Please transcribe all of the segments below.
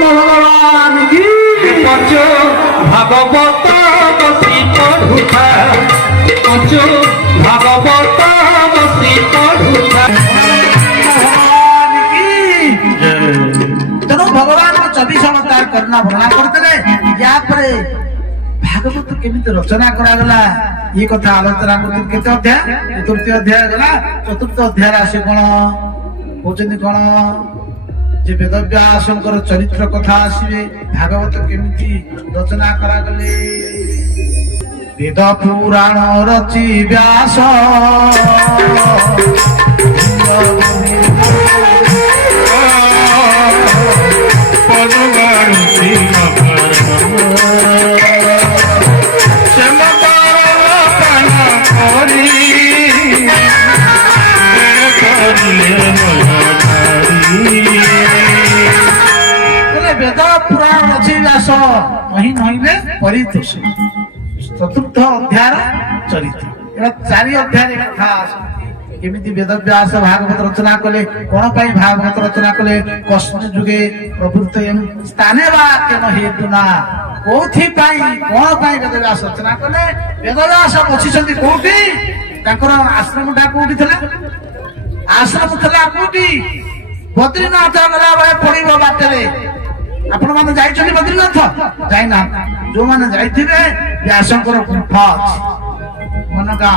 भगवान की पंचो भागवत बसी पढ़ुथा पंचो भागवत बसी पढ़ुथा तेणु भगवान को 24 अवतार करना भला करते भागवत केमी रचना करागला ये कथा आलोचना करते अध्याय चतुर्थ अध्याय गला चतुर्थ अध्याय आसे कौन कहते कौन जे वेदव्यासंकर चरित्र कथा आसवे भागवत केमी रचना करागले वेद पुराण रचि व्यास वेद पुराण रचि व्यास नहीं नहिले परितोष चतुर्थ अध्याय चरित्र 4 अध्याय कथा केमिति वेद व्यास भागवत रचना कले कोन पई भागवत रचना कले कृष्ण जुगे प्रवृत्त स्थाने वा केन हेतुना कोथि पई कोन पई वेद व्यास रचना कले वेद व्यास बसिसंती कोठी ताकर आश्रमटा कोठी थला आश्रम थला कोठी बद्रीनाथ गला बळे पडिबो बाटरे आपण माने जाइछनी बद्रीनाथ जाइना जो माने जाइथिबे व्यासंकर गुफा मनगा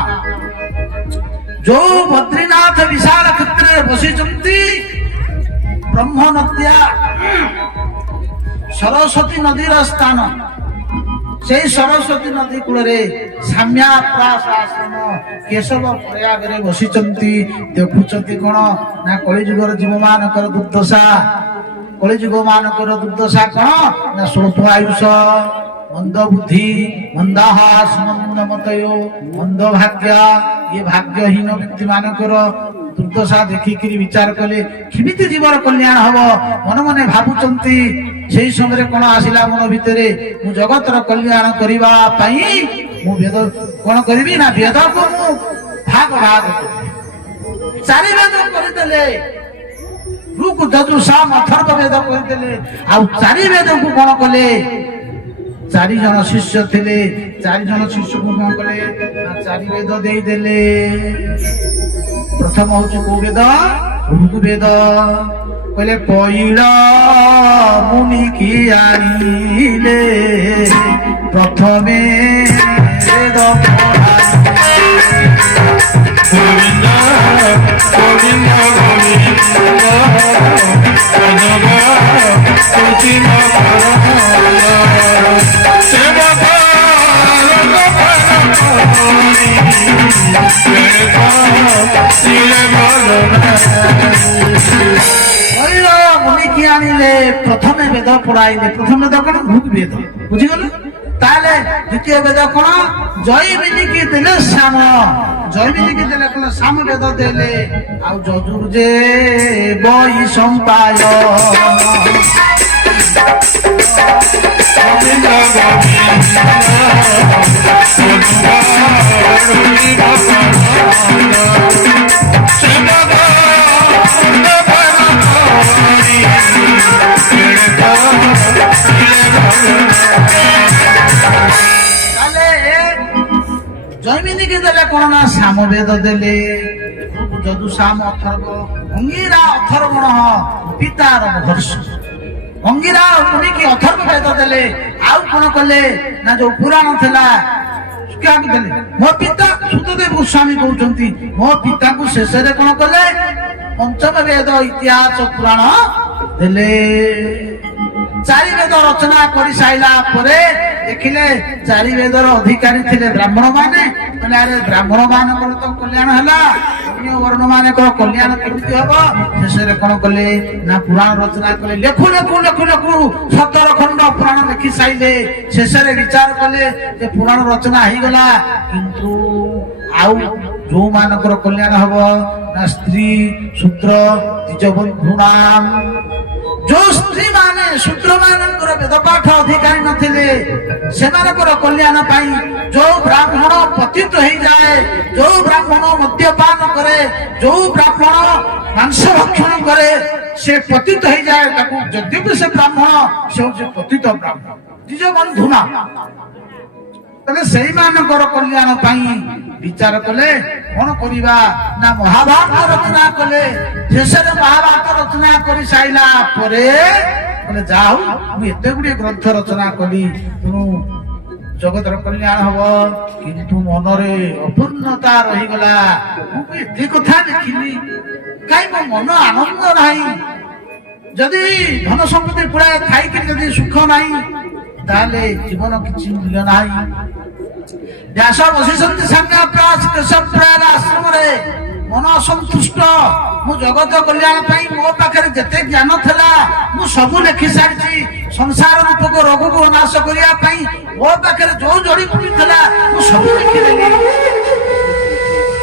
जो बद्रीनाथ विशाल क्षेत्र बसिचंती ब्रह्म नद्या सरस्वती नदीर स्थान से सरस्वती नदी कूल साम्याप्रास आश्रम केशव प्रयाग रे बसिचंती देखुचंती कोन ना कलिजुगर जीव मानकर दुर्दशा कलिजुग मानकर दुर्दशा कोन ना स्वल्प आयुष मंद बुद्धि मंदाहास मंद मतयो मंद भाग्य ये भाग्यहीन व्यक्ति मानकर दुर्दशा देखिकी विचार कले केमिति जीवन कल्याण हब मन मन भावुचंती सेही समय कोन आसिला मन भितरे मु जगतर कल्याण करिवा पई मु वेद कोन करिवि ना वेद को मु भाग भाग 4 वेद करदेले ऋग यजु साम अथर्व वेद करदेले आ 4 वेद को कोन कले 4 जन शिष्य थिले 4 जन शिष्य को कोन कले 4 वेद देई देले प्रथम होची को वेद ऋग्वेद कहले पहिला मुनि की आनिले प्रथमे वेद प्रथम वेद पढ़ाइले प्रथम वेद कौन ऋग्वेद बुझीगल ताले द्वितीय वेद कौन जयमिनी देले श्याम जयमिनी देले कौन श्याम वेद देले आ यजुर्जे बई संपाय जयमिनी के देले कोन ना साम वेद देले यदु साम अथर्व अंगिरा अथर्वण पितार वर्ष अंगिरा मुनि की अथर्व वेद देले आउ कोन कले ना जो पुराण थला क्या देले मो पिता सुतदेव गोस्वामी कहउचंती मो पिता को शेष रे कोन कले पंचम वेद इतिहास पुराण देले 4 वेद रचना करि साइला परे देखिले 4 वेदर अधिकारी थिले ब्राह्मण माने कहले अरे ब्राह्मण मानकर तो कल्याण हला अन्य वर्ण मानकर कल्याण केमिति हबो शेषरे कोन कले ना पुराण रचना कले लेखु लेखु लेखु लेखु 17 खंड पुराण लिखि साइले शेषरे विचार कले जे पुराण रचना ही गला किंतु आउ जो मानकर कल्याण हबो ना स्त्री शूद्र द्विजबंधु नाम जो स्त्री माने शूद्र मानकर वेद पाठ अधिकारी नथिले सेमानकर कल्याण पाई जो ब्राह्मण पतित हो जाए जो ब्राह्मण मद्यपान करे ଯୋଉ ବ୍ରାହ୍ମଣ ମାଂସ ଭକ୍ଷଣ କରେ ସେ ପତିତ ହେଇଯାଏ, ତାକୁ ଯଦି ବି ସେ ବ୍ରାହ୍ମଣ ସେ ହଉଛି ପତିତ ବ୍ରାହ୍ମଣ, ନିଜ ବନ୍ଧୁ ନା। ତାହେଲେ ସେଇମାନଙ୍କର କଲ୍ୟାଣ ପାଇଁ ବିଚାର କଲେ କଣ କରିବା ନା ମହାଭାରତ ରଚନା କଲେ। ଶେଷରେ ମହାଭାରତ ରଚନା କରି ସାରିଲା ପରେ କହିଲେ ଯାହା ହଉ ମୁଁ ଏତେ ଗୁଡିଏ ଗ୍ରନ୍ଥ ରଚନା କଲି, ତେଣୁ ଜଗତର କଲ୍ୟାଣ ହବ, କିନ୍ତୁ ମନରେ ଅପୂର୍ଣ୍ଣତା ରହିଗଲା। ମୁଁ ଏତେ କଥା ଲେଖିଲି, କାହିଁ ମୋ ମନ ଆନନ୍ଦ ନାହିଁ। ଯଦି ଧନ ସମ୍ପତ୍ତି ପୁଳାଏ ଥାଇକି ଯଦି ସୁଖ ନାହିଁ, ତାହେଲେ ଜୀବନ କିଛି ମୂଲ୍ୟ ନାହିଁ। ବ୍ୟାସ ବସିଛନ୍ତି ସାମ୍ୟପ୍ରାସ କେଶପ୍ରୟାଗ ଆଶ୍ରମରେ, ମନ ଅସନ୍ତୁଷ୍ଟ। ମୁଁ ଜଗତ କଲ୍ୟାଣ ପାଇଁ ମୋ ପାଖରେ ଯେତେ ଜ୍ଞାନ ଥିଲା ମୁଁ ସବୁ ଲେଖି ସାରିଛି। ସଂସାର ରୂପକ ରୋଗକୁ ନାଶ କରିବା ପାଇଁ ମୋ ପାଖରେ ଯୋଉ ଜଡିବୁଟି ଥିଲା ମୁଁ ସବୁ ଲେଖିଦେଲି,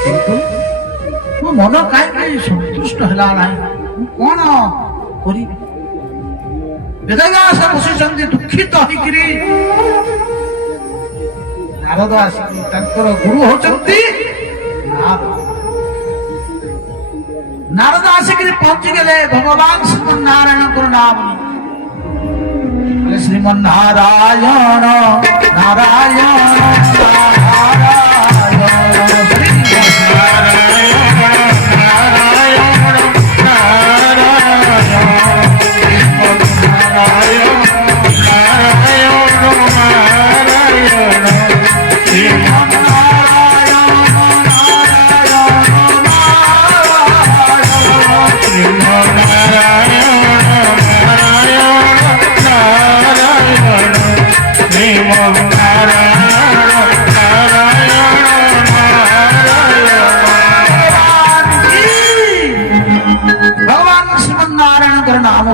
କିନ୍ତୁ ମୋ ମନ କାହିଁକି ସନ୍ତୁଷ୍ଟ ହେଲା ନାହିଁ। ମୁଁ କଣ କରିବି? ବେଦବ୍ୟାସ ବସିଛନ୍ତି ଦୁଃଖିତ ହେଇକିରି। ନାରଦ ଆସିକି, ତାଙ୍କର ଗୁରୁ ହଉଛନ୍ତି ନାରଦ ଆସିକିରି ପହଞ୍ଚିଗଲେ ଭଗବାନ ଶ୍ରୀମନ୍ନାରାୟଣଙ୍କର ନାମ। ଶ୍ରୀମନ୍ନାରାୟଣ ନାରାୟଣ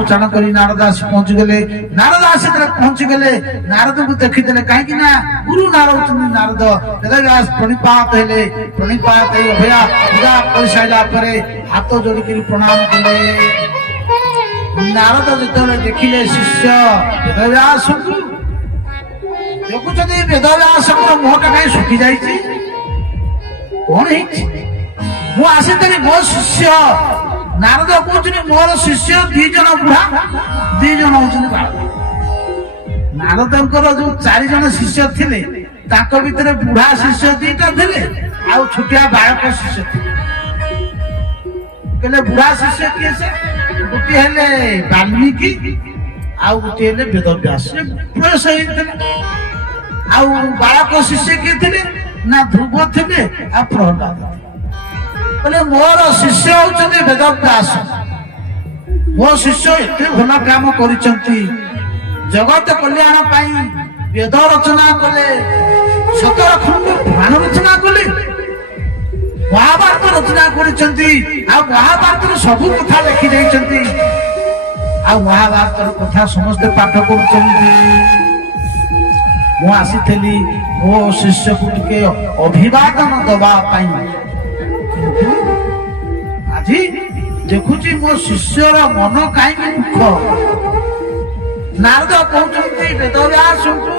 ଉଚ୍ଚାରଣ କରି ନାରଦ ଆସି ପହଞ୍ଚିଗଲେ। ନାରଦ ଆସି ପହଞ୍ଚିଗଲେ, ନାରଦକୁ ଦେଖିଦେଲେ, କାହିଁକି ନା ଗୁରୁ ନାରଦ ହଉଛନ୍ତି ନାରଦ। ବେଦବ୍ୟାସ ପ୍ରଣିପାତ ହେଲେ, ପ୍ରଣିପାତ ହେଇ ଅଭୟା ପୂଜା କରିସାରିଲା ପରେ ହାତ ଯୋଡ଼ିକିରି ପ୍ରଣାମ କଲେ। ନାରଦ ଯେତେବେଳେ ଦେଖିଲେ ଶିଷ୍ୟ ବେଦବ୍ୟାସଙ୍କୁ, ଦେଖୁଛନ୍ତି ବେଦବ୍ୟାସଙ୍କର ମୁହଁଟା କାହିଁ ଶୁଖି ଯାଇଛି, କଣ ହେଇଛି? ମୁଁ ଆସିଥିଲି ମୋ ଶିଷ୍ୟ। ନାରଦ କହୁଛନ୍ତି ମୋର ଶିଷ୍ୟ 2 ଜଣ ବୁଢା, 2 ଜଣ ହଉଛନ୍ତି ବାଳକ। ନାରଦଙ୍କର ଯୋଉ 4 ଜଣ ଶିଷ୍ୟ ଥିଲେ, ତାଙ୍କ ଭିତରେ ବୁଢା ଶିଷ୍ୟ 2ଟା ଥିଲେ, ଆଉ ଛୋଟିଆ ବାଳକ ଶିଷ୍ୟ ଥିଲେ। କହିଲେ ବୁଢା ଶିଷ୍ୟ କିଏ? ସେ ଗୋଟିଏ ହେଲେ ବାଲ୍ମୀକି, ଆଉ ଗୋଟିଏ ହେଲେ ବେଦବ୍ୟାସ, ବୟସ ହେଇଥିଲେ। ଆଉ ବାଳକ ଶିଷ୍ୟ କିଏ ଥିଲେ ନା ଧ୍ରୁବ ଥିଲେ, ଆଉ ପ୍ରହ୍ଲାଦ। କହିଲେ ମୋର ଶିଷ୍ୟ ହଉଛନ୍ତି ବେଦବ୍ୟାସ। ମୋ ଶିଷ୍ୟ ଏତେ ଭଲ କାମ କରିଛନ୍ତି, ଜଗତ କଲ୍ୟାଣ ପାଇଁ ବେଦ ରଚନା କଲେ, 17 ଖଣ୍ଡ ପୁରାଣ ରଚନା କଲେ, ମହାଭାରତ ରଚନା କରିଛନ୍ତି, ଆଉ ମହାଭାରତର ସବୁ କଥା ଲେଖି ଦେଇଛନ୍ତି, ଆଉ ମହାଭାରତର କଥା ସମସ୍ତେ ପାଠ କରୁଛନ୍ତି। ମୁଁ ଆସିଥିଲି ମୋ ଶିଷ୍ୟକୁ ଟିକେ ଅଭିବାଦନ ଦେବା ପାଇଁ, ଆଜି ଦେଖୁଛି ମୋ ଶିଷ୍ୟର ମନ କାହିଁକି ଦୁଃଖ। ନାରଦ କହୁଛନ୍ତି ବେଦବ୍ୟାସଙ୍କୁ,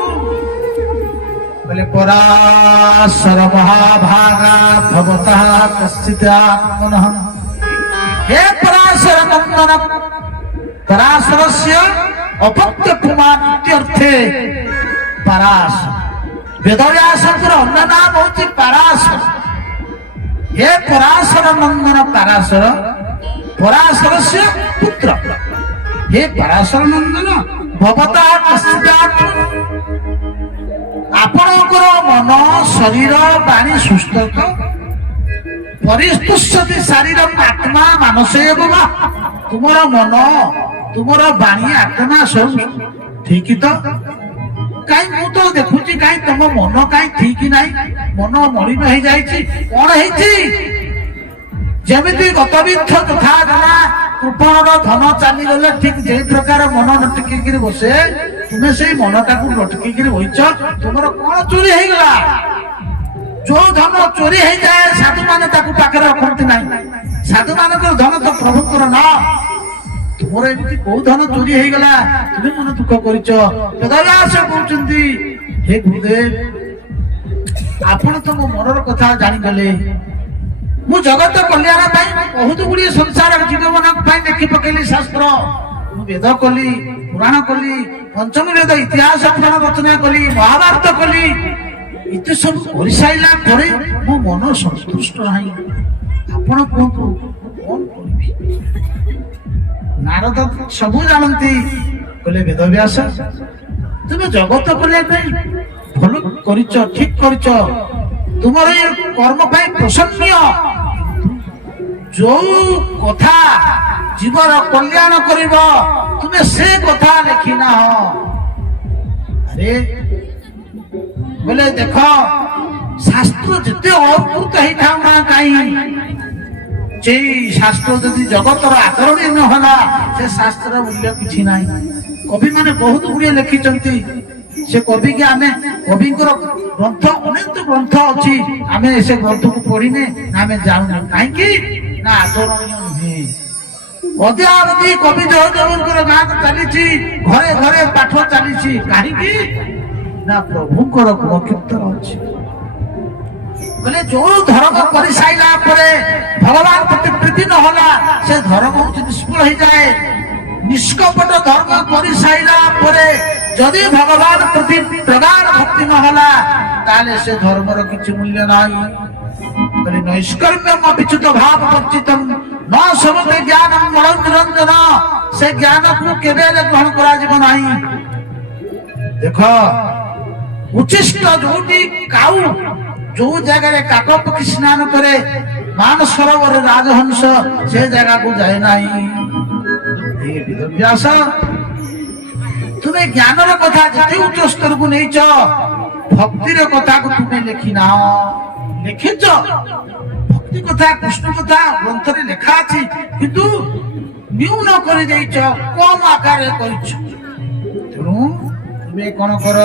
କହିଲେ ପରାଶର ମହାଭାଗା ଭବତଃ କଶ୍ଚିତ୍ ଆତ୍ମନଃ। ହେ ପରାଶର ନନ୍ଦନ, ପରାଶରସ୍ୟ ଅପତ୍ୟ କୁମାର ଇତ୍ୟର୍ଥେ ପରାଶର। ବେଦବ୍ୟାସଙ୍କର ଅନ୍ୟ ନାମ ହଉଛି ପରାଶର। हे पराशर नंदन पराशर, पराशरस्य पुत्र। हे पराशर नंदन भवता आपणकर मन शरीर वाणी सुस्थ परिस्तुष्यति शरीर आत्मा मानस एवं तुमर मन तुमर वाणी आत्मा सब ठीक तो कहीं मु तो देखुची कहीं तुम मन कहीं ठीक नहीं, मन मलिन हो जाइछि। कौन है जमीती गतविध कथा गला कृपणर धन चली गले ठीक जे प्रकार मन लटकी बसे, तुम्हें से मनटा को लटकी बच, तुमर कौन चोरी हो गला? जो धन चोरी हो जाए साधु माने पाखे रखती ना, साधु मान धन तो प्रभुंर ना। तुमर एमती कौ धन चोरी हो गला, तुम्हें मन दुख कर। बेदव्यास कहते हे गुरुदेव, आपण तो मो मनर कथा जानीगले, ମୁଁ ଜଗତ କଲ୍ୟାଣ ପାଇଁ ବହୁତ ଗୁଡିଏ ସଂସାର ଜୀବମାନଙ୍କ ପାଇଁ ଲେଖି ପକେଇଲି ଶାସ୍ତ୍ର। ମୁଁ ବେଦ କଲି, ପୁରାଣ କଲି, ପଞ୍ଚମ ବେଦ ଇତିହାସ ପୁରାଣ ରଚନା କଲି, ମହାଭାରତ କଲି। ଏତେ ସବୁ କରିସାରିଲା ପରେ ମୋ ମନ ସନ୍ତୁଷ୍ଟ ନାହିଁ। ଆପଣ କୁହନ୍ତୁ କଣ କରିବି? ନାରଦ ସବୁ ଜାଣନ୍ତି, କହିଲେ ବେଦବ୍ୟାସ ତୁମେ ଜଗତ କଲ୍ୟାଣ ପାଇଁ ଭଲ କରିଛ, ଠିକ କରିଛ, ତୁମର ଏ କର୍ମ ପାଇଁ ପ୍ରଶଂସନୀୟ। ଯୋଉ କଥା ଜୀବନ କଲ୍ୟାଣ କରିବ ତୁମେ ସେ କଥା ଲେଖିନାହ। ଆରେ ବୋଲେ ଦେଖ, ଶାସ୍ତ୍ର ଯେତେ ଅଳଙ୍କୃତ ହେଇଥାଉ ନା କାହିଁ, ସେଇ ଶାସ୍ତ୍ର ଯଦି ଜଗତର ଆଦରଣୀୟ ନହେଲା ସେ ଶାସ୍ତ୍ରର ମୂଲ୍ୟ କିଛି ନାହିଁ। କବି ମାନେ ବହୁତ ଗୁଡିଏ ଲେଖିଛନ୍ତି, ସେ କବିକି ଆମେ, କବିଙ୍କର ଗ୍ରନ୍ଥ ଅନେକ ଗ୍ରନ୍ଥ ଅଛି, ଆମେ ସେ ଗ୍ରନ୍ଥକୁ ପଢିନେ ଆମେ ଯାଉନା, କାହିଁକି ନା ଆଦରଣୀୟ ନୁହେଁ। ଅଦ୍ୟାବଧି କବି ଜୟଦେବଙ୍କର ଗାଁ ଚାଲିଛି, ଘରେ ଘରେ ପାଠ ଚାଲିଛି, କାହିଁକି ନା ପ୍ରଭୁଙ୍କର ଗୁଣକୀର୍ତ୍ତନ ଅଛି। ବୋଲେ ଯୋଉ ଧର୍ମ କରିସାରିଲା ପରେ ଭଗବାନ ପ୍ରତି ପ୍ରୀତି ନହେଲା ସେ ଧର୍ମ ହଉଛି ନିଷ୍ଫଳ ହେଇଯାଏ। ନିଷ୍କପଟ ଧର୍ମ କରିସାରିଲା ପରେ ଯଦି ଭଗବାନ ପ୍ରତି ପ୍ରଗାଢ଼ ଭକ୍ତି ନହେଲା ତାହେଲେ ସେ ଧର୍ମର କିଛି ମୂଲ୍ୟ ନାହିଁ। ନୈଷ୍କର୍ମ୍ୟମ ବିଚ୍ୟୁତ ଭାବ ବର୍ଜିତ ନ ସମତେ ଜ୍ଞାନ ମଳ ନିରଞ୍ଜନ, ସେ ଜ୍ଞାନକୁ କେବେ ହେଲେ ଗ୍ରହଣ କରାଯିବ ନାହିଁ। ଦେଖ, ଉଚ୍ଚିଷ୍ଟ ଯୋଉଠି କାଉ ଯୋଉ ଜାଗାରେ କାକ ପକ୍ଷୀ ସ୍ନାନ କରେ, ମାନ ସରୋବର ରାଜହଂସ ସେ ଜାଗାକୁ ଯାଏ ନାହିଁ। ବେଦବ୍ୟାସ ତୁମେ ଜ୍ଞାନର କଥା ଯେତେ ଉଚ୍ଚ ସ୍ତରକୁ ନେଇଛ, ଭକ୍ତିର କଥାକୁ ତୁମେ ଲେଖିନାହ। ଲେଖିଛ ଭକ୍ତି କଥା, କୃଷ୍ଣ କଥା ଗ୍ରନ୍ଥରେ ଲେଖା ଅଛି, କିନ୍ତୁ ନ୍ୟୁନ କରିଦେଇଛ, କମ ଆକାରରେ କରିଛ। ତେଣୁ ତୁମେ କଣ କର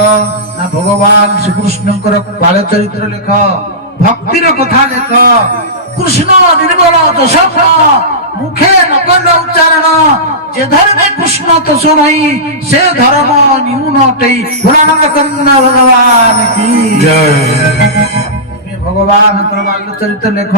ନା ଭଗବାନ ଶ୍ରୀକୃଷ୍ଣଙ୍କର ବାଳ ଚରିତ୍ର ଲେଖ, ଭକ୍ତିର କଥା ଲେଖ। କୃଷ୍ଣ ନିର୍ମଳ ଦୋଷକ মুখে নকল উচ্চারণ, যে ধর্মে কৃষ্ণ তোষ নাই সে ধর্ম নিম্নটেই। ভোলানন্দ কন্যা ভগবান কি জয়। ভগবান বাল্য চরিত্র লেখ,